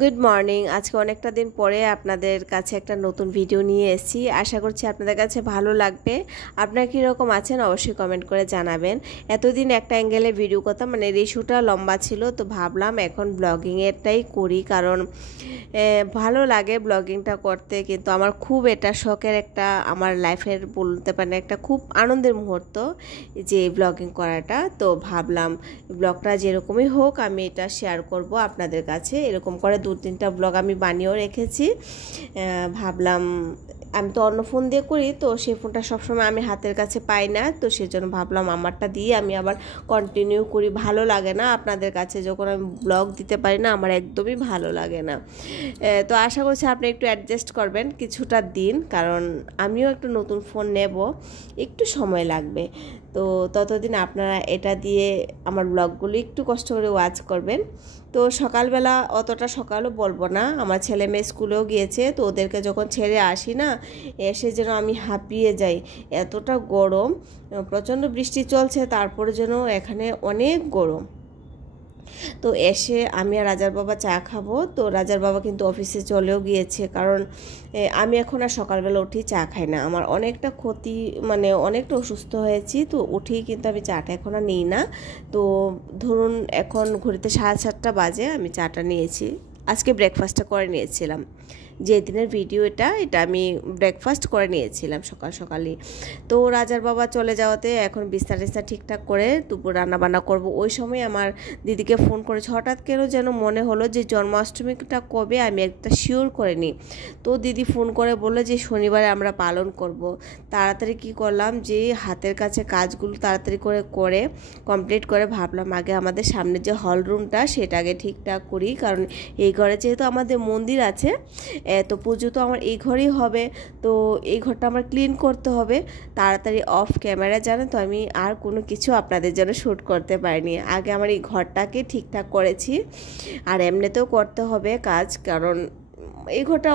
Good morning. আজকে অনেকটা দিন পরে আপনাদের কাছে একটা নতুন ভিডিও নিয়ে এসেছি। আশা করছি আপনাদের কাছে ভালো লাগবে। আপনারা কীরকম আছেন অবশ্যই কমেন্ট করে জানাবেন। এতদিন একটা অ্যাঙ্গেলে ভিডিও করতাম, মানে রেশুটা লম্বা ছিল, তো ভাবলাম এখন ব্লগিংয়েরটাই করি, কারণ ভালো লাগে ব্লগিংটা করতে। কিন্তু আমার খুব এটা শখের একটা, আমার লাইফের বলতে পারেন একটা খুব আনন্দের মুহূর্ত যে ব্লগিং করাটা। তো ভাবলাম ব্লগটা যেরকমই হোক আমি এটা শেয়ার করব আপনাদের কাছে। এরকম করে 2-3টা ব্লগ আমি বানিয়েও রেখেছি। ভাবলাম আমি তো অন্য ফোন দিয়ে করি, তো সেই ফোনটা সবসময় আমি হাতের কাছে পাই না, তো সেজন্য ভাবলাম আমারটা দিয়ে আমি আবার কন্টিনিউ করি। ভালো লাগে না আপনাদের কাছে যখন আমি ব্লগ দিতে পারি না, আমার একদমই ভালো লাগে না। তো আশা করছি আপনি একটু অ্যাডজাস্ট করবেন কিছুটা দিন, কারণ আমিও একটু নতুন ফোন নেব, একটু সময় লাগবে। তো ততদিন আপনারা এটা দিয়ে আমার ব্লগগুলো একটু কষ্ট করে ওয়াচ করবেন। তো সকালবেলা অতটা সকালও বলবো না, আমার ছেলে মেয়ে স্কুলেও গিয়েছে, তো ওদেরকে যখন ছেড়ে আসি না, এসে যেন আমি হাঁপিয়ে যাই। এতটা গরম, প্রচণ্ড বৃষ্টি চলছে, তারপরে যেন এখানে অনেক গরম। তো এসে আমি আর রাজার বাবা চা খাবো। তো রাজার বাবা কিন্তু অফিসে চলেও গিয়েছে, কারণ আমি এখন আর সকালবেলা উঠি চা খাই না। আমার অনেকটা ক্ষতি, মানে অনেকটা অসুস্থ হয়েছি, তো উঠেই কিন্তু আমি চাটা এখন আর নিই না। তো ধরুন এখন ঘড়িতে 7:30 বাজে, আমি চাটা নিয়েছি। আজকে ব্রেকফাস্টটা করে নিয়েছিলাম, যে দিনের ভিডিও এটা আমি ব্রেকফাস্ট করে নিয়েছিলাম সকাল সকালই। তো রাজার বাবা চলে যাওয়াতে এখন বিস্তার ঠিকঠাক করে দুপুর রান্নাবান্না করব। ওই সময় আমার দিদিকে ফোন করেছে, হঠাৎ কেন যেন মনে হলো যে জন্মাষ্টমীটা কবে আমি একটা শিওর করে নিই। তো দিদি ফোন করে বললো যে শনিবারে আমরা পালন করব। তাড়াতাড়ি কি করলাম, যে হাতের কাছে কাজগুলো তাড়াতাড়ি করে কমপ্লিট করে ভাবলাম আগে আমাদের সামনে যে হল রুমটা সেটা আগে ঠিকঠাক করি, কারণ এই ঘরে যেহেতু আমাদের মন্দির আছে, তো পুজো তো আমার এই ঘরেই হবে, তো এই ঘরটা আমার ক্লিন করতে হবে তাড়াতাড়ি। অফ ক্যামেরা জানেন তো আমি আর কোনো কিছু আপনাদের জন্য শ্যুট করতে পারিনি। আগে আমার এই ঘরটাকে ঠিকঠাক করেছি, আর এমনিতেও করতে হবে কাজ, কারণ এই ঘরটা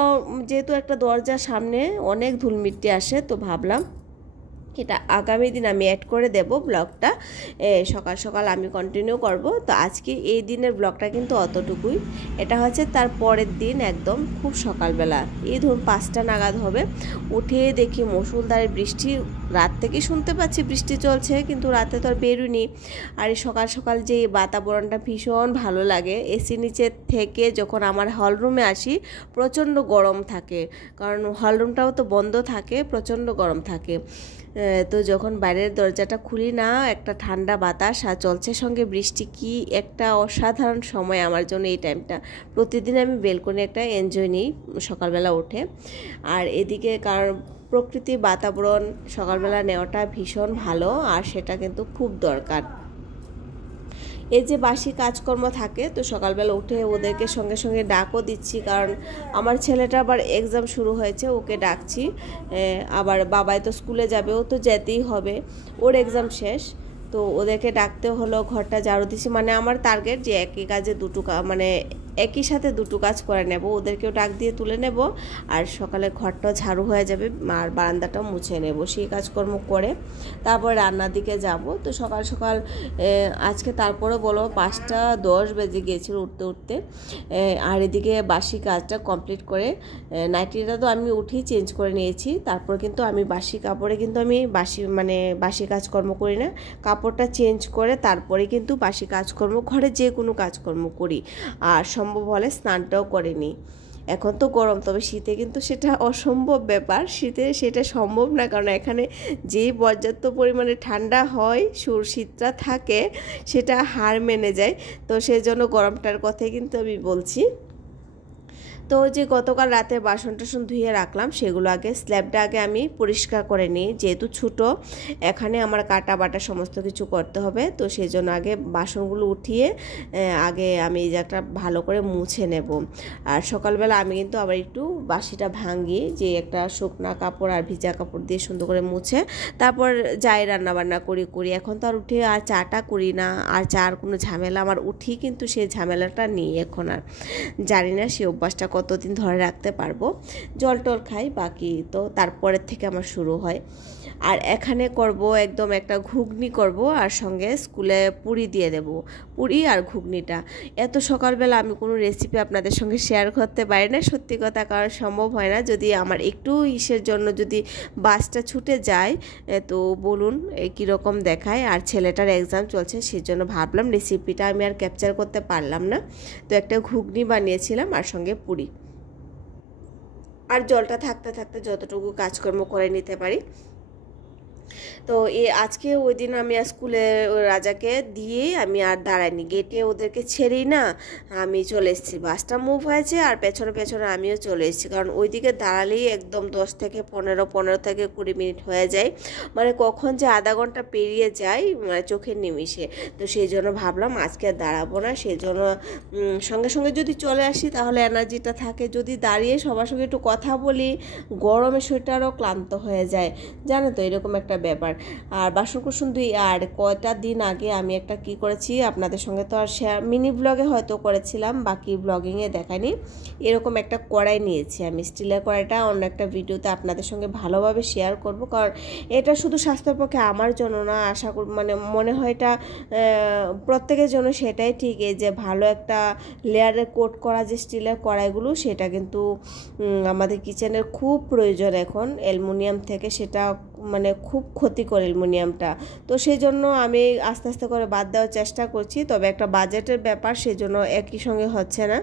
যেহেতু একটা দরজার সামনে অনেক ধুলমিট্টি আসে, তো ভাবলাম এটা আগামী দিন আমি অ্যাড করে দেব ব্লগটা, সকাল সকাল আমি কন্টিনিউ করব। তো আজকে এই দিনের ব্লগটা কিন্তু অতটুকুই। এটা হচ্ছে তার পরের দিন একদম খুব সকালবেলা, এই ধরুন 5টা নাগাদ হবে। উঠে দেখি মুষলধারে বৃষ্টি, রাত থেকে শুনতে পাচ্ছি বৃষ্টি চলছে, কিন্তু রাতে তো আর বেরোনি। আর এই সকাল সকাল যে বাতাবরণটা ভীষণ ভালো লাগে। এসি নিচে থেকে যখন আমার হলরুমে আসি প্রচণ্ড গরম থাকে, কারণ হলরুমটাও তো বন্ধ থাকে, প্রচণ্ড গরম থাকে। তো যখন বাইরের দরজাটা খুলি না, একটা ঠান্ডা বাতাস আর চলছে সঙ্গে বৃষ্টি, কি একটা অসাধারণ সময় আমার জন্য এই টাইমটা। প্রতিদিন আমি বেলকনি একটা এনজয় নিই সকালবেলা উঠে। আর এদিকে কারণ প্রকৃতি বাতাবরণ সকালবেলা নেওয়াটা ভীষণ ভালো, আর সেটা কিন্তু খুব দরকার। এই যে বাসি কাজকর্ম থাকে, তো সকালবেলা উঠে ওদেরকে সঙ্গে সঙ্গে ডাকও দিচ্ছি, কারণ আমার ছেলেটা আবার এক্সাম শুরু হয়েছে, ওকে ডাকছি। আবার বাবাই তো স্কুলে যাবে, ও তো যেতেই হবে, ওর এক্সাম শেষ, তো ওদেরকে ডাকতে হলো। ঘরটা ঝাড়ু দিচ্ছি, মানে আমার টার্গেট যে একই কাজে মানে একই সাথে দুটো কাজ করে নেব। ওদেরকেও ডাক দিয়ে তুলে নেব, আর সকালে ঘরটাও ঝাড়ু হয়ে যাবে, আর বারান্দাটাও মুছে নেব। সেই কাজকর্ম করে তারপর রান্নার দিকে যাব। তো সকাল সকাল আজকে তারপরে বলো 5টা 10 বেজে গিয়েছিল উঠতে উঠতে। আর এদিকে বাসি কাজটা কমপ্লিট করে, নাইটিটা তো আমি উঠেই চেঞ্জ করে নিয়েছি। তারপর কিন্তু আমি বাসি কাপড়ে কিন্তু আমি বাসি কাজকর্ম করি না, কাপড়টা চেঞ্জ করে তারপরে কিন্তু বাসি কাজকর্ম, ঘরে যে কোনো কাজকর্ম করি। আর সম্ভব হলে স্নানটাও করে নিই। এখন তো গরম, তবে শীতে কিন্তু সেটা অসম্ভব ব্যাপার, শীতে সেটা সম্ভব না, কারণ এখানে যেই পর্যাপ্ত পরিমাণে ঠান্ডা হয়, শীতটা থাকে, সেটা হার মেনে যায়। তো সেই জন্য গরমটার কথাই কিন্তু আমি বলছি। তো যে গতকাল রাতে বাসন টাসন ধুয়ে রাখলাম, সেগুলো আগে স্ল্যাবটা আগে আমি পরিষ্কার করে নিই, যেহেতু ছোটো এখানে আমার কাটা বাটা সমস্ত কিছু করতে হবে। তো সেই জন্য আগে বাসনগুলো উঠিয়ে আগে আমি এই জায়গাটা ভালো করে মুছে নেব। আর সকালবেলা আমি কিন্তু আবার একটু বাসিটা ভাঙি, যে একটা শুকনা কাপড় আর ভিজা কাপড় দিয়ে সুন্দর করে মুছে তারপর যাই রান্নাবান্না করি। এখন তো আর উঠে আর চাটা করি না, আর চার কোনো ঝামেলা আমার উঠি, কিন্তু সেই ঝামেলাটা নেই এখন আর। জানি না সেই অভ্যাসটা কতদিন ধরে রাখতে পারবো। জল টল খাই বাকি, তো তারপরের থেকে আমার শুরু হয়। আর এখানে করব একদম একটা ঘুগনি করব, আর সঙ্গে স্কুলে পুরি দিয়ে দেব, পুরি আর ঘুগনিটা। এত সকালবেলা আমি কোনো রেসিপি আপনাদের সঙ্গে শেয়ার করতে পারি না, সত্যি কথা, কারণ সম্ভব হয় না। যদি আমার একটু ইসের জন্য যদি বাসটা ছুটে যায় তো বলুন কীরকম দেখায়। আর ছেলেটার এক্সাম চলছে, সেজন্য ভাবলাম রেসিপিটা আমি আর ক্যাপচার করতে পারলাম না। তো একটা ঘুগনি বানিয়েছিলাম আর সঙ্গে পুরি, আর জলটা থাকতে থাকতে যতটুকু কাজকর্ম করে নিতে পারি। তো আজকে ওই দিন আমি স্কুলে রাজাকে দিয়ে আমি আর দাঁড়াইনি, গেটে ওদেরকে ছেড়েই না আমি চলে এসেছি। বাসটা মুভ হয়েছে আর পেছনে পেছনে আমিও চলে এসেছি, কারণ ওইদিকে দাঁড়ালেই একদম 10 থেকে 15 থেকে 20 মিনিট হয়ে যায়, মানে কখন যে আধা ঘন্টা পেরিয়ে যায় মানে চোখের নিমিষে। তো সেই জন্য ভাবলাম আজকে আর দাঁড়াবো না, সেই জন্য সঙ্গে সঙ্গে যদি চলে আসি তাহলে এনার্জিটা থাকে। যদি দাঁড়িয়ে সবার সঙ্গে একটু কথা বলি, গরমে শরীরটা আরও ক্লান্ত হয়ে যায়, জানো তো, এরকম একটা ব্যাপার। আর বাসনকুসন ধুই। আর কয়টা দিন আগে আমি একটা কি করেছি আপনাদের সঙ্গে তো আর শেয়ার, মিনি ব্লগে হয়তো করেছিলাম, বাকি ব্লগিংয়ে দেখায়নি। এরকম একটা কড়াই নিয়েছি আমি, স্টিলের কড়াইটা অন্য একটা ভিডিওতে আপনাদের সঙ্গে ভালোভাবে শেয়ার করব, কারণ এটা শুধু স্বাস্থ্যের পক্ষে আমার জন্য না, আশা করি মানে মনে হয় এটা প্রত্যেকের জন্য সেটাই ঠিক। এই যে ভালো একটা লেয়ারের কোট করা যে স্টিলের কড়াইগুলো, সেটা কিন্তু আমাদের কিচেনের খুব প্রয়োজন এখন। অ্যালুমিনিয়াম থেকে সেটা মানে খুব ক্ষতিকর অ্যালুমিনিয়ামটা। তো সেই জন্য আমি আস্তে আস্তে করে বাদ দেওয়ার চেষ্টা করছি, তবে একটা বাজেটের ব্যাপার, সেই জন্য একই সঙ্গে হচ্ছে না।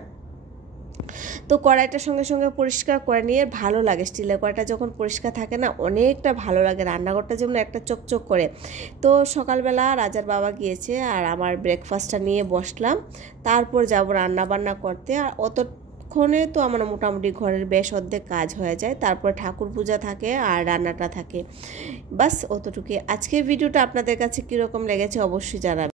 তো কড়াইটার সঙ্গে সঙ্গে পরিষ্কার করে নিয়ে ভালো লাগে, স্টিলের কড়াইটা যখন পরিষ্কার থাকে না অনেকটা ভালো লাগে, রান্নাঘরটা যেমন একটা চকচক করে। তো সকালবেলা রাজার বাবা গিয়েছে আর আমার ব্রেকফাস্টটা নিয়ে বসলাম, তারপর যাব রান্না বান্না করতে। আর অতক্ষণে তো আমার মোটামুটি ঘরের বেশ অর্ধেক কাজ হয়ে যায়, তারপর ঠাকুর পূজা থাকে আর রান্নাটা থাকে, বাস অতটুকুই। আজকের ভিডিওটা আপনাদের কাছে কীরকম লেগেছে অবশ্যই জানাবেন।